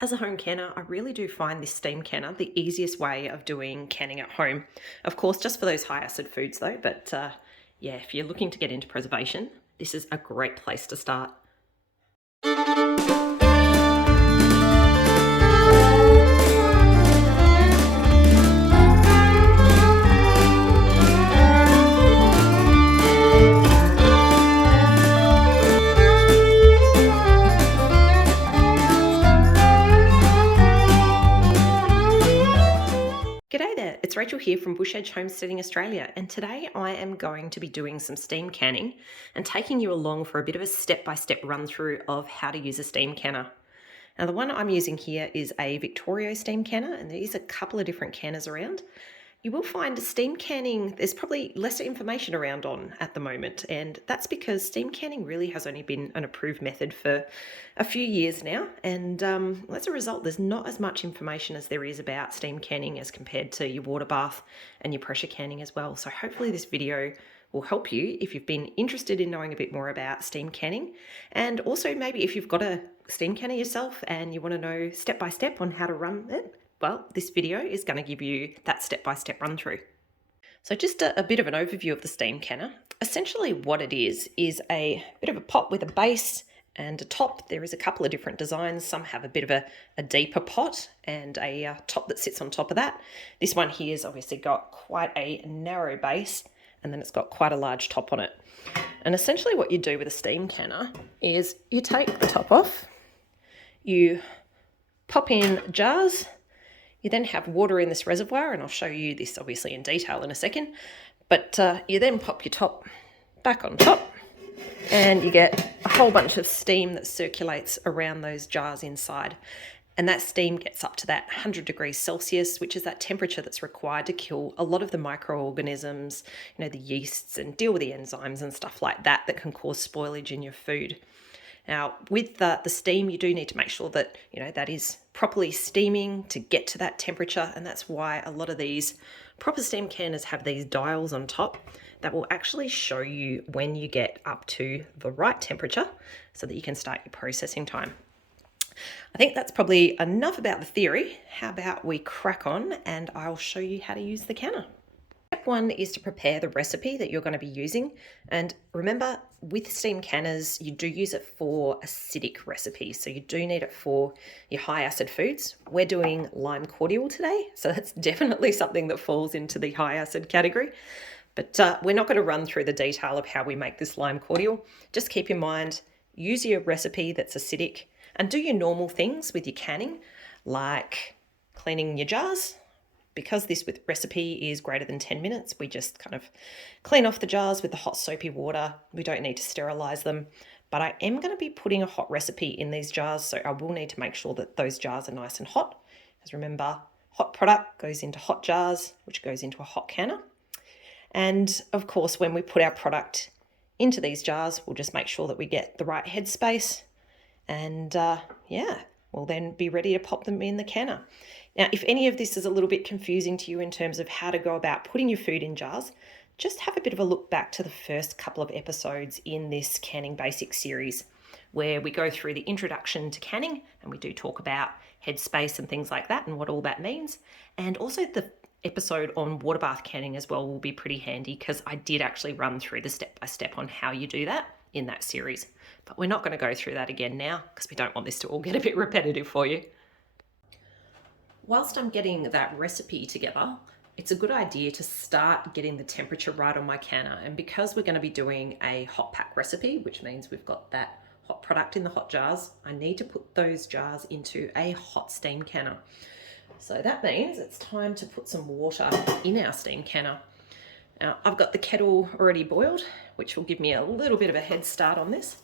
As a home canner, I really do find this steam canner the easiest way of doing canning at home. Of course, just for those high acid foods though, but yeah, if you're looking to get into preservation, this is a great place to start. G'day there, it's Rachel here from Bush Edge Homesteading Australia, and today I am going to be doing some steam canning and taking you along for a bit of a step-by-step run through of how to use a steam canner. Now the one I'm using here is a Victorio steam canner, and there is a couple of different canners around. You will find steam canning, there's probably less information around on at the moment, and that's because steam canning really has only been an approved method for a few years now, and as a result there's not as much information as there is about steam canning as compared to your water bath and your pressure canning as well. So hopefully this video will help you if you've been interested in knowing a bit more about steam canning, and also maybe if you've got a steam canner yourself and you want to know step by step on how to run it. Well, this video is going to give you that step-by-step run through. So just a bit of an overview of the steam canner. Essentially what it is a bit of a pot with a base and a top. There is a couple of different designs. Some have a bit of a deeper pot and a top that sits on top of that. This one here has obviously got quite a narrow base, and then it's got quite a large top on it. And essentially what you do with a steam canner is you take the top off, you pop in jars. You then have water in this reservoir, and I'll show you this obviously in detail in a second, but you then pop your top back on top and you get a whole bunch of steam that circulates around those jars inside. And that steam gets up to that 100 degrees Celsius, which is that temperature that's required to kill a lot of the microorganisms, the yeasts, and deal with the enzymes and stuff like that that can cause spoilage in your food. Now, with the steam, you do need to make sure that, that is properly steaming to get to that temperature. And that's why a lot of these proper steam canners have these dials on top that will actually show you when you get up to the right temperature so that you can start your processing time. I think that's probably enough about the theory. How about we crack on and I'll show you how to use the canner. Step one is to prepare the recipe that you're going to be using. And remember, with steam canners, you do use it for acidic recipes. So you do need it for your high acid foods. We're doing lime cordial today, so that's definitely something that falls into the high acid category. But we're not going to run through the detail of how we make this lime cordial. Just keep in mind, use your recipe that's acidic and do your normal things with your canning, like cleaning your jars. Because this recipe is greater than 10 minutes, we just kind of clean off the jars with the hot soapy water. We don't need to sterilize them, but I am going to be putting a hot recipe in these jars, so I will need to make sure that those jars are nice and hot. Because remember, hot product goes into hot jars, which goes into a hot canner. And of course, when we put our product into these jars, we'll just make sure that we get the right headspace, and yeah, we'll then be ready to pop them in the canner. Now, if any of this is a little bit confusing to you in terms of how to go about putting your food in jars, just have a bit of a look back to the first couple of episodes in this Canning Basics series, where we go through the introduction to canning and we do talk about headspace and things like that and what all that means. And also the episode on water bath canning as well will be pretty handy, because I did actually run through the step-by-step on how you do that in that series. But we're not going to go through that again now because we don't want this to all get a bit repetitive for you. Whilst I'm getting that recipe together, it's a good idea to start getting the temperature right on my canner. And because we're going to be doing a hot pack recipe, which means we've got that hot product in the hot jars, I need to put those jars into a hot steam canner. So that means it's time to put some water in our steam canner. Now, I've got the kettle already boiled, which will give me a little bit of a head start on this.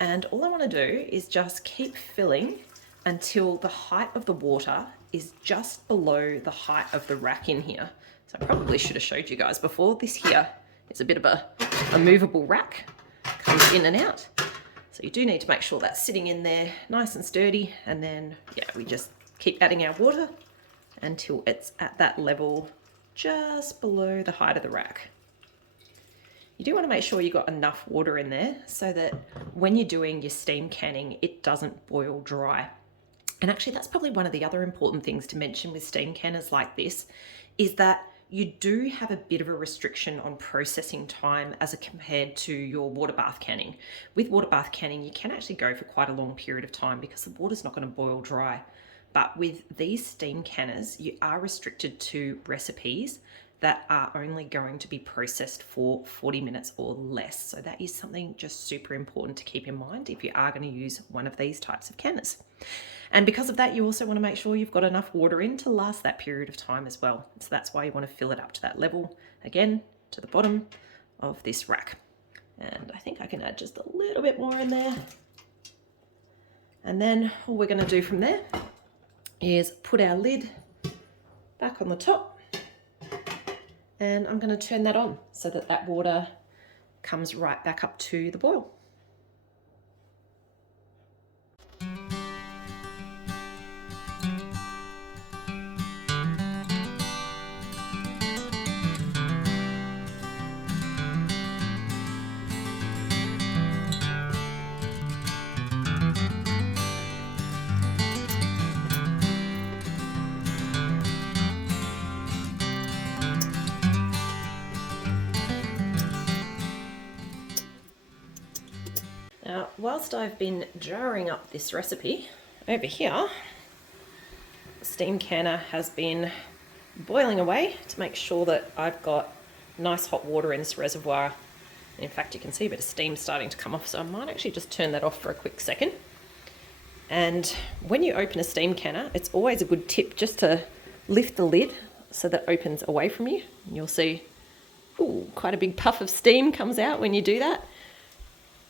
And all I want to do is just keep filling until the height of the water is just below the height of the rack in here. So I probably should have showed you guys before. This here is a bit of a movable rack, comes in and out. So you do need to make sure that's sitting in there nice and sturdy. And then, yeah, we just keep adding our water until it's at that level just below the height of the rack. You do want to make sure you've got enough water in there so that when you're doing your steam canning, it doesn't boil dry. And actually, that's probably one of the other important things to mention with steam canners like this, is that you do have a bit of a restriction on processing time as compared to your water bath canning. With water bath canning, you can actually go for quite a long period of time because the water's not going to boil dry. But with these steam canners, you are restricted to recipes that are only going to be processed for 40 minutes or less. So that is something just super important to keep in mind if you are going to use one of these types of canners. And because of that, you also want to make sure you've got enough water in to last that period of time as well. So that's why you want to fill it up to that level, again, to the bottom of this rack. And I think I can add just a little bit more in there. And then all we're going to do from there is put our lid back on the top. And I'm going to turn that on so that that water comes right back up to the boil. Now, whilst I've been jarring up this recipe, over here, the steam canner has been boiling away to make sure that I've got nice hot water in this reservoir. In fact, you can see a bit of steam starting to come off, so I might actually just turn that off for a quick second. And when you open a steam canner, it's always a good tip just to lift the lid so that it opens away from you. And you'll see, ooh, quite a big puff of steam comes out when you do that.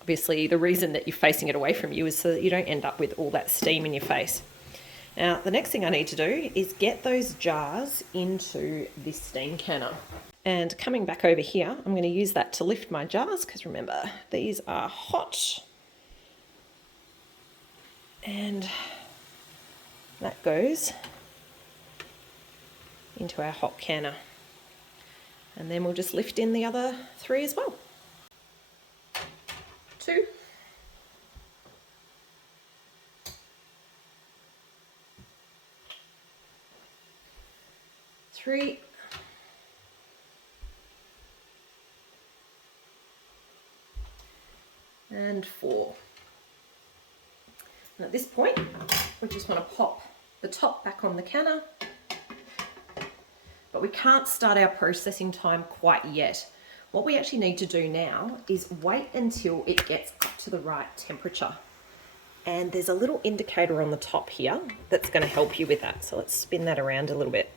Obviously, the reason that you're facing it away from you is so that you don't end up with all that steam in your face. Now, the next thing I need to do is get those jars into this steam canner. And coming back over here, I'm going to use that to lift my jars, because remember, these are hot. And that goes into our hot canner. And then we'll just lift in the other 3 as well. 2. 3. And 4. And at this point, we just want to pop the top back on the canner, but we can't start our processing time quite yet. What we actually need to do now is wait until it gets up to the right temperature. And there's a little indicator on the top here that's going to help you with that. So let's spin that around a little bit.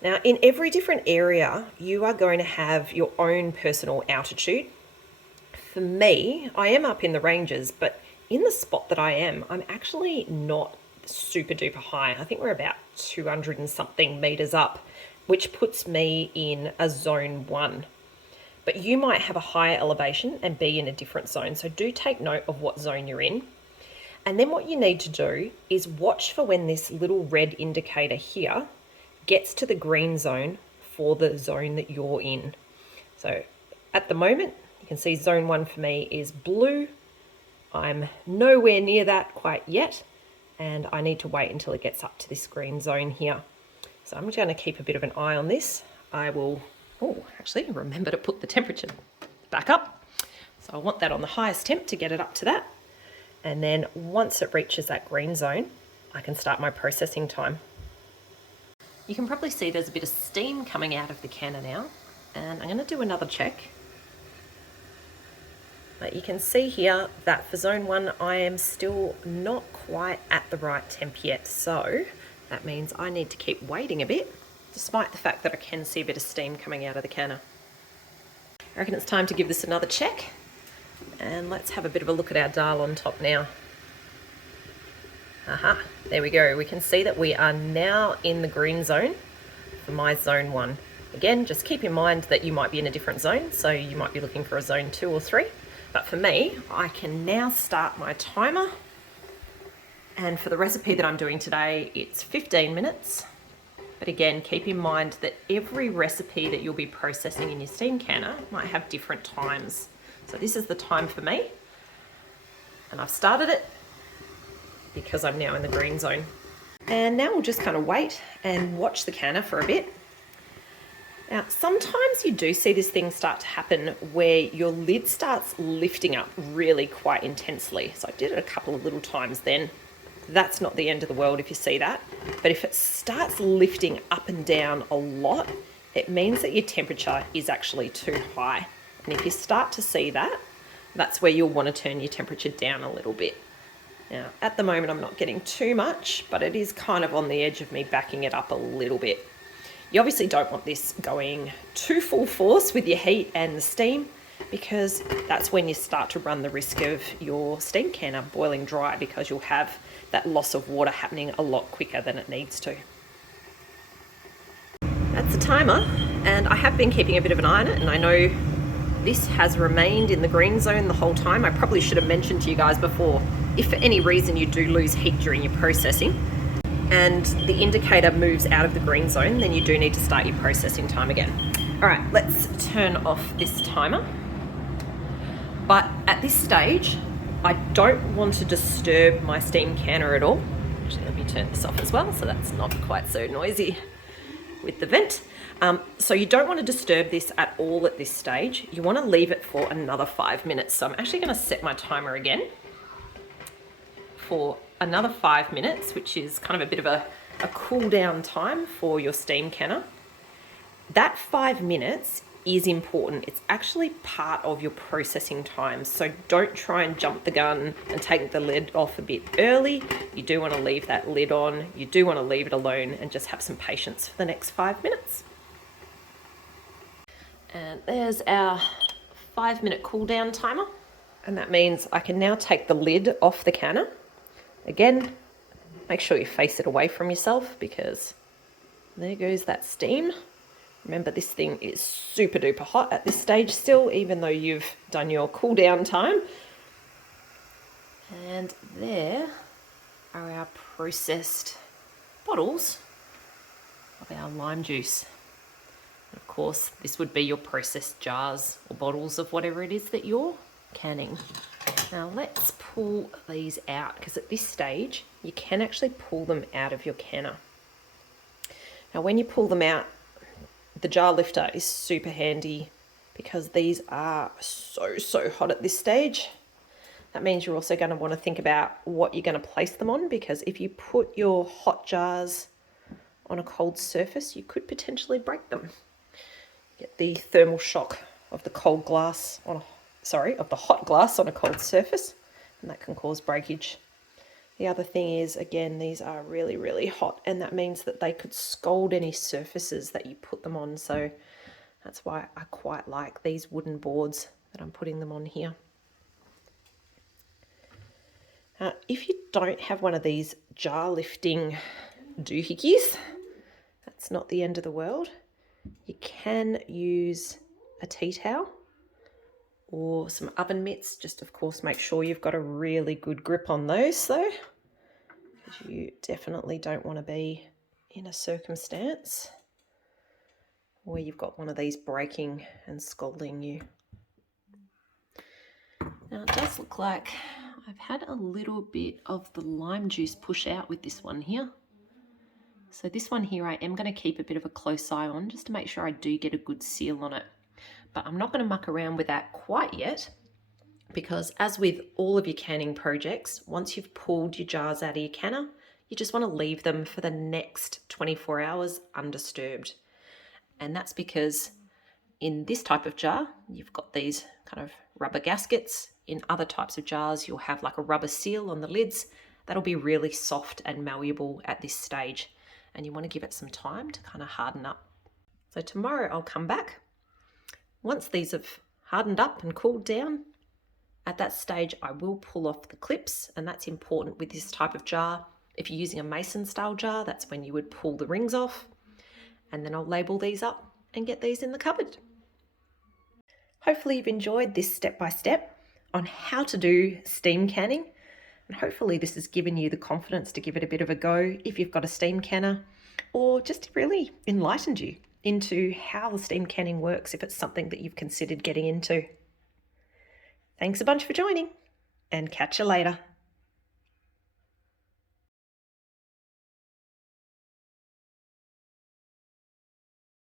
Now, in every different area, you are going to have your own personal altitude. For me, I am up in the ranges, but in the spot that I am, I'm actually not super duper high. I think we're about 200 and something meters up, which puts me in a zone 1. But you might have a higher elevation and be in a different zone. So do take note of what zone you're in. And then what you need to do is watch for when this little red indicator here gets to the green zone for the zone that you're in. So at the moment, you can see zone 1 for me is blue. I'm nowhere near that quite yet, and I need to wait until it gets up to this green zone here. So I'm just going to keep a bit of an eye on this. I will, actually remember to put the temperature back up. So I want that on the highest temp to get it up to that. And then once it reaches that green zone, I can start my processing time. You can probably see there's a bit of steam coming out of the canner now, and I'm going to do another check. But you can see here that for zone 1, I am still not quite at the right temp yet. So that means I need to keep waiting a bit, despite the fact that I can see a bit of steam coming out of the canner. I reckon it's time to give this another check. And let's have a bit of a look at our dial on top now. Aha, there we go. We can see that we are now in the green zone for my zone 1. Again, just keep in mind that you might be in a different zone, so you might be looking for a zone 2 or 3. But for me, I can now start my timer. And for the recipe that I'm doing today, it's 15 minutes. But again, keep in mind that every recipe that you'll be processing in your steam canner might have different times. So this is the time for me. And I've started it. because I'm now in the green zone. And now we'll just kind of wait and watch the canner for a bit. Now, sometimes you do see this thing start to happen where your lid starts lifting up really quite intensely. So I did it a couple of little times then. That's not the end of the world if you see that. But if it starts lifting up and down a lot, it means that your temperature is actually too high. And if you start to see that, that's where you'll want to turn your temperature down a little bit. Now, at the moment, I'm not getting too much, but it is kind of on the edge of me backing it up a little bit. You obviously don't want this going too full force with your heat and the steam, because that's when you start to run the risk of your steam canner boiling dry, because you'll have that loss of water happening a lot quicker than it needs to. That's the timer, and I have been keeping a bit of an eye on it, and I know this has remained in the green zone the whole time. I probably should have mentioned to you guys before, if for any reason you do lose heat during your processing and the indicator moves out of the green zone, then you do need to start your processing time again. All right, let's turn off this timer. But at this stage, I don't want to disturb my steam canner at all. Actually, let me turn this off as well, so that's not quite so noisy with the vent. So you don't want to disturb this at all at this stage. You want to leave it for another 5 minutes. So I'm actually going to set my timer again for another 5 minutes, which is kind of a bit of a cool down time for your steam canner. That 5 minutes is important. It's actually part of your processing time. So don't try and jump the gun and take the lid off a bit early. You do want to leave that lid on. You do want to leave it alone and just have some patience for the next 5 minutes. And there's our 5 minute cool down timer. And that means I can now take the lid off the canner. Again, make sure you face it away from yourself, because there goes that steam. Remember, this thing is super duper hot at this stage still, even though you've done your cool down time. And there are our processed bottles of our lime juice. And of course, this would be your processed jars or bottles of whatever it is that you're canning. Now let's pull these out, because at this stage you can actually pull them out of your canner. Now when you pull them out, the jar lifter is super handy, because these are so hot at this stage. That means you're also going to want to think about what you're going to place them on, because if you put your hot jars on a cold surface, you could potentially break them. Get the thermal shock of the cold glass on of the hot glass on a cold surface, and that can cause breakage. The other thing is, again, these are really hot, and that means that they could scald any surfaces that you put them on. So that's why I quite like these wooden boards that I'm putting them on here. If you don't have one of these jar lifting doohickeys, that's not the end of the world. You can use a tea towel or some oven mitts. Just, of course, make sure you've got a really good grip on those, though, because you definitely don't want to be in a circumstance where you've got one of these breaking and scalding you. Now, it does look like I've had a little bit of the lime juice push out with this one here. So this one here I am going to keep a bit of a close eye on, just to make sure I do get a good seal on it. But I'm not going to muck around with that quite yet, because as with all of your canning projects, once you've pulled your jars out of your canner, you just want to leave them for the next 24 hours undisturbed. And that's because in this type of jar, you've got these kind of rubber gaskets. In other types of jars, you'll have like a rubber seal on the lids. That'll be really soft and malleable at this stage, and you want to give it some time to kind of harden up. So tomorrow I'll come back. Once these have hardened up and cooled down, at that stage I will pull off the clips, and that's important with this type of jar. If you're using a mason style jar, that's when you would pull the rings off, and then I'll label these up and get these in the cupboard. Hopefully you've enjoyed this step-by-step on how to do steam canning, and hopefully this has given you the confidence to give it a bit of a go if you've got a steam canner, or just really enlightened you into how the steam canning works if it's something that you've considered getting into. Thanks a bunch for joining, and catch you later.